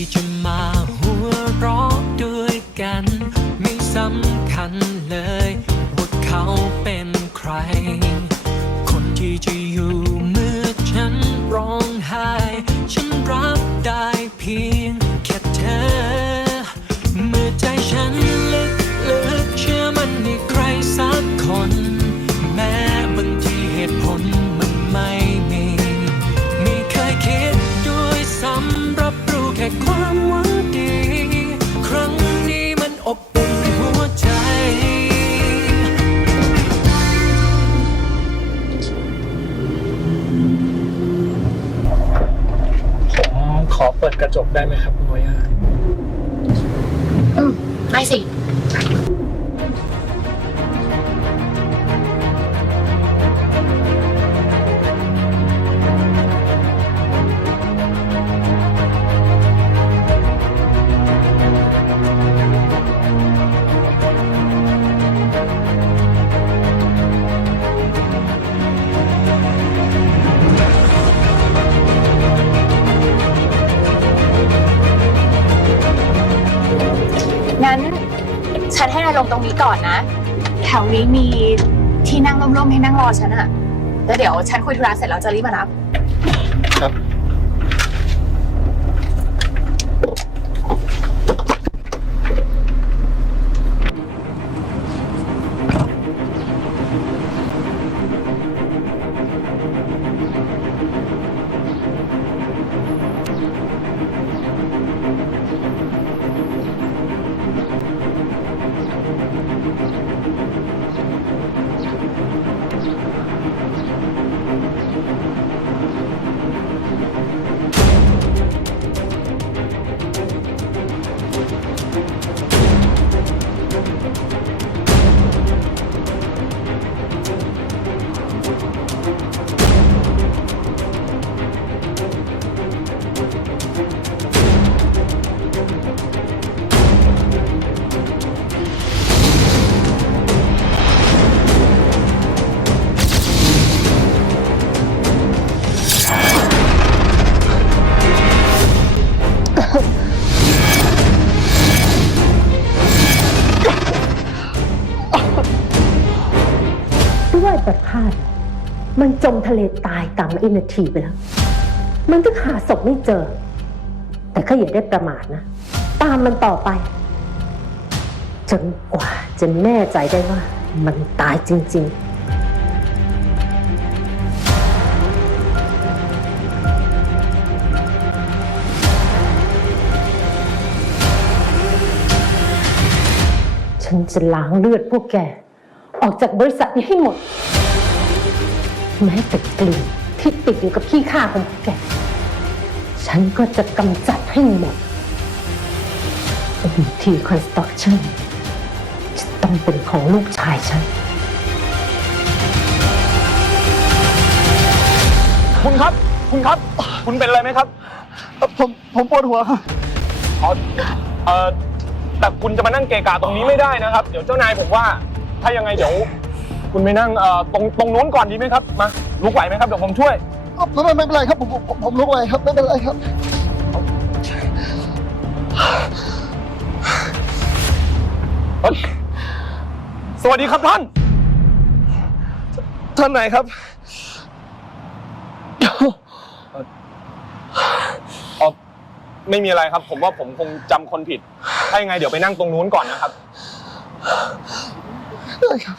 ที่จะมาหัวเราะด้วยกัน ไม่สำคัญเลย ว่าเขาเป็นใคร ขอเปิดกระจกได้ไหมครับคุณวายา อืมได้สิ ลงตรงนี้ก่อนนะ แถวนี้มีที่นั่งร่มๆให้นั่งรอฉันอะแล้วเดี๋ยวฉันคุยธุระเสร็จแล้วจะรีบมารับครับ ด้วาสมันจมทะเลตายตามอินาทีไปแล้ว มันถึงหาศพไม่เจอ แต่ก็อย่าได้ประมาทนะ ตามมันต่อไป จนกว่าจะแน่ใจได้ว่า มันตายจริง ๆฉันจะล้างเลือดพวกแก ออกจากบริษัทนี้ให้หมด แม้แต่กลิ่นที่ติดอยู่กับขี้ข้าของพวกแก ฉันก็จะกำจัดให้หมดทีคอนสตรักชั่นจะต้องเป็นของลูกชายฉัน คุณครับ คุณครับ คุณเป็นอะไรไหมครับ ผมผมปวดหัวครับอ๋อเออแต่คุณจะมานั่งเกะกะตรงนี้ไม่ได้นะครับ เดี๋ยวเจ้านายผมว่า ถ้ายังไงเดี๋ยว คุณไปนั่งเอ่อตรงตรงนู้นก่อนดีไหมครับ มาลุกไหวไหมครับเดี๋ยวผมช่วยไม่ไม่ไม่เป็นไรครับผมผมผมลุกไปครับไม่เป็นไรครับ เอ้ยสวัสดีครับท่าน ท่านไหนครับอ๋อไม่มีอะไรครับ ผมว่าผมคงจำคนผิด ถ้ายังไงเดี๋ยวไปนั่งตรงนู้นก่อนนะครับ ได้ครับ